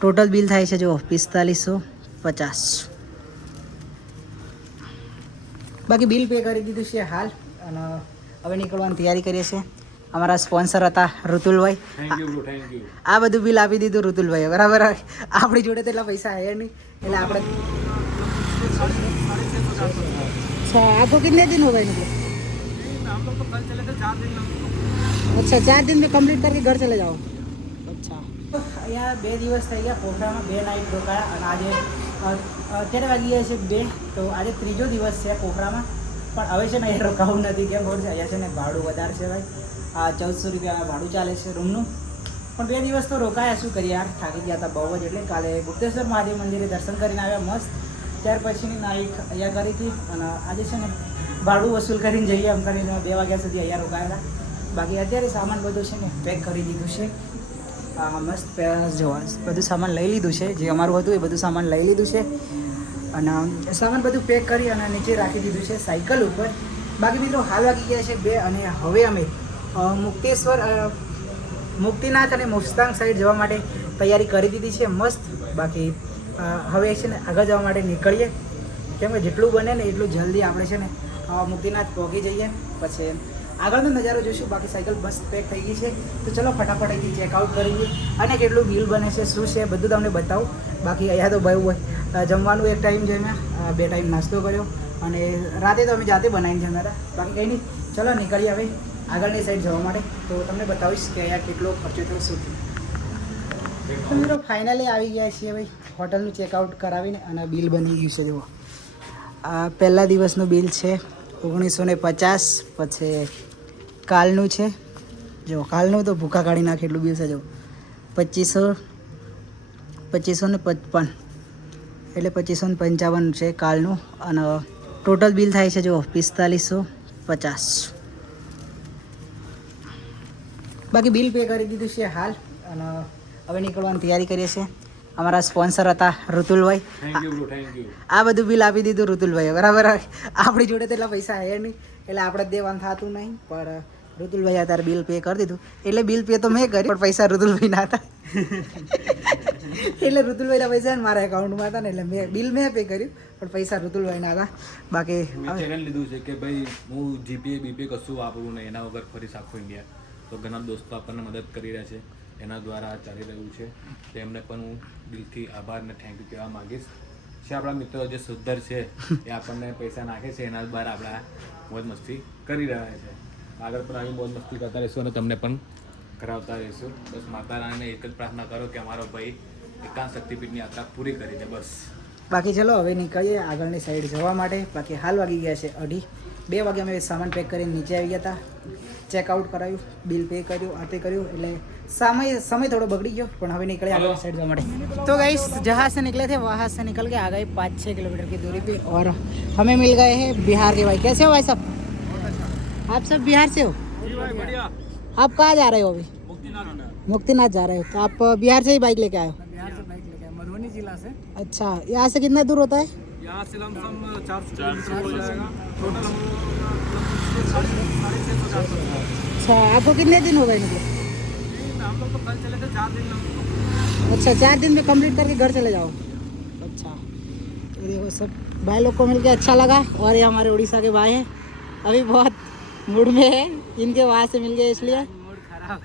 Total bill થાય છે જો 4550. બાકી બિલ પે કરી દીધું છે હાલ અને હવે નીકળવાની તૈયારી કરીએ છીએ. અમારા સ્પોન્સર હતા ઋતુલભાઈ. Thank you. આ બધું બિલ આપી દીધું ઋતુલભાઈ. બરાબર, આપણી જોડે તો એટલા પૈસા આવ્યા નહીં એટલે આપણે. अच्छा, आपको कितने दिन हो गए निकले? हम लोग तो कल चले थे 4 दिन में. अच्छा, 4 दिन में कंप्लीट करके घर चले जाओ. अच्छा, અહીંયા 2 દિવસ થઈ ગયા. પોખરામાં 2 નાઇટ રોકાયા અને આજે અત્યારે વાગી ગયા છે 2. તો આજે ત્રીજો દિવસ છે પોખરામાં. પણ હવે છે ને એ રોકાવું નથી. કેમ ખબર છે, અહીંયા છે ને ભાડું વધારે છે ભાઈ. આ 1400 રૂપિયા ભાડું ચાલે છે રૂમનું. પણ 2 દિવસ તો રોકાયા, શું કરીએ યાર, થાકી ગયા હતા બહુ જ. એટલે કાલે ગુપ્તેશ્વર મહાદેવ મંદિરે દર્શન કરીને આવ્યા મસ્ત. ત્યાર પછીની નાઇટ અહીંયા કરી હતી અને આજે છે ને ભાડું વસૂલ કરીને જઈએ એમ કરીને 2 વાગ્યા સુધી અહીંયા રોકાયેલા. બાકી અત્યારે સામાન બધું છે ને પેક કરી દીધું છે. મસ્ત જોવા બધું સામાન લઈ લીધું છે. જે અમારું હતું એ બધું સામાન લઈ લીધું છે અને સામાન બધું પેક કરી અને નીચે રાખી દીધું છે સાયકલ ઉપર. બાકી મિત્રો હાલ વાગી ગયા છે 2 અને હવે અમે મુક્તિનાથ અને મુસ્તાંગ સાઈડ જવા માટે તૈયારી કરી દીધી છે મસ્ત. બાકી હવે છે ને આગળ જવા માટે નીકળીએ. કેમ કે જેટલું બને ને એટલું જલ્દી આપણે છે ને મુક્તિનાથ પહોંચી જઈએ. પછી આગળનો નજારો જોઈશું. બાકી સાયકલ બસ પેક થઈ ગઈ છે તો ચલો ફટાફટ અહીંથી ચેકઆઉટ કરીએ અને કેટલું બિલ બને છે, શું છે, બધું તમને બતાવું. બાકી અહીંયા તો ભાઈ હોય જમવાનું એક ટાઈમ જમ્યા, 2 ટાઈમ નાસ્તો કર્યો અને રાતે તો અમે જાતે બનાવીને જમતા હતા. બાકી કંઈ નહીં, ચલો નીકળીએ હવે આગળની સાઈડ જવા માટે. તો તમને બતાવીશ કે અહીંયા કેટલો ખર્ચો થયો, શું થયું. તો મિત્રો ફાઇનલી આવી ગયા છીએ ભાઈ હોટલનું ચેકઆઉટ કરાવીને અને બિલ બની ગયું છે. જુઓ, આ પહેલા દિવસનું બિલ છે 1950. પછી કાલનું છે જો, કાલનું તો ભૂખા કાઢી નાખે એટલું બિલ છે. જો 2555 એટલે 2555 છે કાલનું અને ટોટલ બિલ થાય છે જો 4550. બાકી બિલ પે કરી દીધું છે હાલ અને હવે નીકળવાની તૈયારી કરીએ છીએ. અમારા સ્પોન્સર હતા ઋતુલભાઈ. Thank you. આ બધું બિલ આપી દીધું ઋતુલભાઈ. બરાબર, આપણી જોડે તો એટલા પૈસા આવ્યા નહીં એટલે આપણે દેવાનું થતું નહીં. પણ ઋતુલભાઈ અત્યારે બિલ પે કરી દીધું. એટલે બિલ પે તો મેં કર્યું પણ પૈસા ઋતુલભાઈ ના હતા. એટલે ઋતુલભાઈના પૈસા ને મારા એકાઉન્ટમાં હતા ને એટલે બિલ મેં પે કર્યું પણ પૈસા ઋતુલભાઈ ના હતા. બાકી ચેનલ લીધું છે કે ભાઈ હું જીપીએ બીપીએ કશું વાપરું નહીં, એના વગર ફરી આખું ઇન્ડિયા. તો ઘણા દોસ્તો આપણને મદદ કરી રહ્યા છે, એના દ્વારા ચાલી રહ્યું છે. તેમને પણ હું દિલથી આભાર અને થેન્ક યુ કહેવા માગીશ. છે આપણા મિત્રો જે સુધર છે એ આપણને પૈસા નાખે છે, એના દ્વારા આપણા મોજ મસ્તી કરી રહ્યા છે. આગળ પણ આવી મોજ મસ્તી કરતા રહીશું અને તમને પણ કરાવતા રહીશું. બસ માતા રાણીને એક જ પ્રાર્થના કરો કે અમારો ભાઈ એકાંત શક્તિપીઠની યાત્રા પૂરી કરી દે બસ. બાકી ચલો હવે નીકળીએ આગળની સાઈડ જવા માટે. બાકી હાલ વાગી ગયા છે 2:30 વાગે અમે સામાન પેક કરીને નીચે આવી ગયા હતા. ચેકઆઉટ કરાવ્યું, બિલ પે કર્યું, આ તે કર્યું એટલે समय थोड़ा बगड़ी गया पर हमें निकले आगे साइड जवा मटे. तो गाइस जहाँ से निकले थे वहाँ से निकल के आ गए 5-6 किलोमीटर की दूरी पे और हमें मिल गए हैं बिहार के भाई. कैसे हो भाई साहब? आप सब बिहार से हो? बढ़िया. आप कहाँ जा रहे हो अभी? मुक्तिनाथ जा रहे हो. तो आप बिहार से ही बाइक लेके आए हो? बिहार से बाइक लेके मधुबनी जिला से. अच्छा, यहाँ से कितना दूर होता है? यहाँ से लमसम 400 हो जाएगा टोटल. अच्छा, आपको कितने दिन हो गए निकले? हम लोग तो कल चले थे 4 दिन में. अच्छा, 4 दिन में कंप्लीट करके घर चले जाओ. अच्छा, ये देखो सब भाई लोग को मिलके अच्छा लगा. और ये हमारे उड़ीसा के भाई हैं, अभी बहुत मूड में है, इनके वहाँ से मिल गए इसलिए. मूड खराब.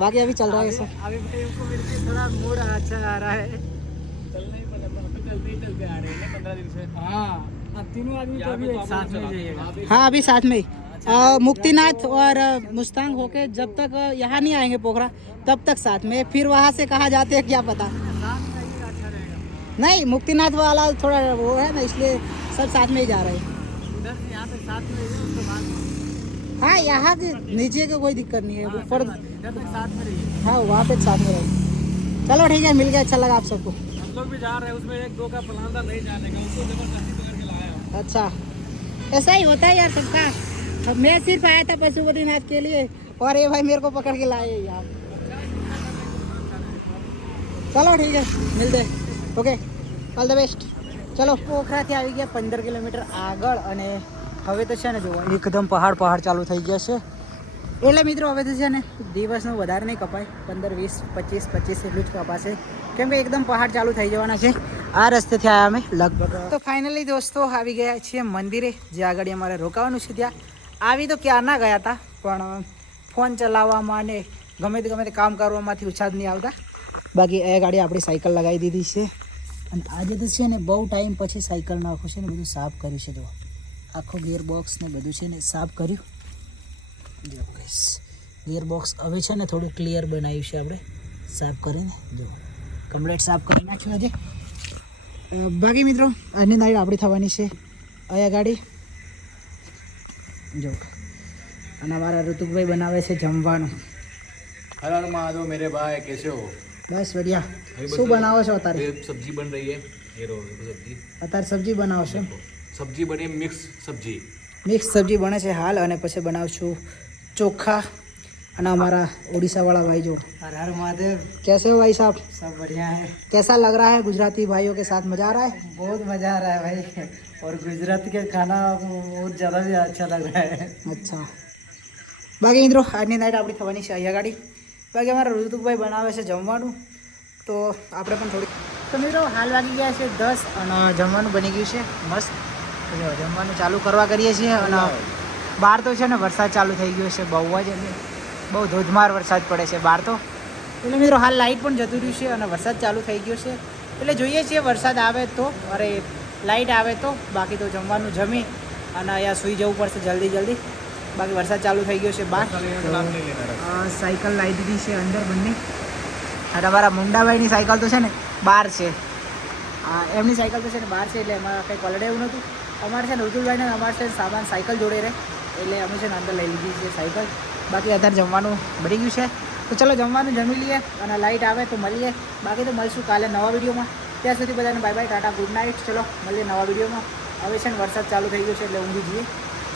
बाकी अभी चल रहा है सब. अभी भाई उनको मिलके थोड़ा मूड अच्छा आ रहा है. चलना ही पड़ेगा, चलते आ रहे हैं 15 दिन से. हाँ, तीनों आदमी तो अभी एक साथ में जाइएगा. हाँ, अभी साथ में ही मुक्तिनाथ और मुस्तांग होके जब तक यहाँ नहीं आएंगे पोखरा तब तक साथ में. फिर वहाँ से कहाँ जाते हैं क्या पता. साथ में ही अच्छा रहेगा. नहीं, मुक्तिनाथ वाला थोड़ा वो है ना, इसलिए सब साथ में ही जा रहे हैं. उधर से यहाँ तक साथ में रहिए, उसके बाद हाँ, यहाँ के नीचे का कोई दिक्कत नहीं है, ऊपर इधर तक साथ में रहिए. हाँ वहाँ पे साथ में रहेंगे. चलो ठीक है, मिल गया, अच्छा लगा आप सबको. हम लोग भी जा रहे हैं, उसमें 1-2 का प्लान था नहीं जाने का, उसको जबरदस्ती पकड़ के लाया. अच्छा, ऐसा ही होता है यार सबका. अब मैं सिर्फ आया था पशुपतिनाथ के लिए और ये भाई मेरे को पकड़ के लाए यार. चलो ठीक है, मिलते हैं. Okay, all the best. चलो, પોખરાથી આવી ગયા 15 કિલોમીટર આગળ અને હવે તો છે ને જો એકદમ પહાડ ચાલુ થઈ ગયા છે. એટલે મિત્રો હવે તો છે ને દિવસનું વધારે નહીં કપાય, 15, 20, 25 એટલું જ કપાશે, કેમ કે એકદમ પહાડ ચાલુ થઈ જવાના છે. આ રસ્તેથી આવ્યા અમે લગભગ. તો ફાઇનલી દોસ્તો આવી ગયા છીએ મંદિરે, જે આગળ અમારે રોકાવાનું છે. ત્યાં આવી તો ક્યાં ના ગયા હતા, પણ ફોન ચલાવવામાં અને ગમે તે કામ કરવામાંથી ઉછાદ નહીં આવતા. બાકી એ ગાડી આપણી સાયકલ લગાવી દીધી છે, અને આજે તો છે ને બહુ ટાઈમ પછી સાયકલ નાખું છે ને બધું સાફ કર્યું છે. તો આખો ગિયરબોક્સ ને બધું છે ને સાફ કર્યું. જો ગાઈસ ગિયરબોક્સ હવે છે ને થોડું ક્લિયર બનાવ્યું છે આપણે સાફ કરીને. જો કમ્પ્લીટ સાફ કરી નાખ્યું આજે. બાકી મિત્રો આજની નાઈટ આપણી થવાની છે અહીંયા ગાડી. જો અને અમારા ઋતુકભાઈ બનાવે છે જમવાનું. हर हर महादेव मेरे भाई कैसे हो? બસ બઢિયા. શું બનાવો છો અત્યારે? ये सब्जी बन रही है, ये रो सब्जी અત્યારે સબ્જી બનાવો છો? सब्जी बनी मिक्स सब्जी. મિક્સ સબ્જી બને છે હાલ, અને પછી બનાવું છું ચોખા. અને हमारा उड़ीसा वाला भाई जो हर हर महादेव. कैसे हो भाई साहब? सब बढ़िया है. कैसा लग रहा है गुजराती भाइयों के साथ? मजा आ रहा है? बहुत मजा आ रहा है भाई. और गुजरात के खाना बहुत ज़्यादा भी अच्छा लग रहा है. અચ્છા. બાકી મિત્રો આજની નાઈટ આપણી થવાની છે અહીંયા ગાડી. બાકી અમારા ઋતુભાઈ બનાવે છે જમવાનું, તો આપણે પણ થોડી. તો મિત્રો હાલ વાગી ગયા છે 10 અને જમવાનું બની ગયું છે મસ્ત. તો જો જમવાનું ચાલુ કરવા કરીએ છીએ, અને બહાર તો છે ને વરસાદ ચાલુ થઈ ગયો છે બહુ જ, એટલે બહુ ધોધમાર વરસાદ પડે છે બહાર તો. એટલે મિત્રો હાલ લાઇટ પણ જતું રહ્યું છે અને વરસાદ ચાલુ થઈ ગયો છે. એટલે જોઈએ છીએ વરસાદ આવે તો, અરે લાઇટ આવે તો. બાકી તો જમવાનું જમી અને અહીંયા સૂઈ જવું પડશે જલ્દી. બાકી વરસાદ ચાલુ થઈ ગયો છે બહાર. સાયકલ લાવી દીધી છે અંદર બંને. અને અમારા મુંડાભાઈની સાયકલ તો છે ને બહાર છે. એમની સાયકલ તો છે ને બહાર છે, એટલે એમાં કંઈ પલડે એવું નહોતું. અમારે છે ને ઋતુલભાઈને અમારે છે સામાન સાયકલ જોડે રહે, એટલે અમે છે ને અંદર લઈ લીધી છે સાયકલ. બાકી અત્યારે જમવાનું બની ગયું છે, તો ચલો જમવાનું જમી લઈએ, અને લાઇટ આવે તો મળીએ. બાકી તો મળશું કાલે નવા વિડીયોમાં. ત્યાં સુધી બધાને bye bye, Tata, good night. ચલો મળીએ નવા વિડીયોમાં. હવે છે ને વરસાદ ચાલુ થઈ ગયો છે, એટલે ઊંઘી જઈએ.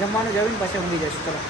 જમવાનું જમીને પછી ઊંઘી જઈશું. ચલો.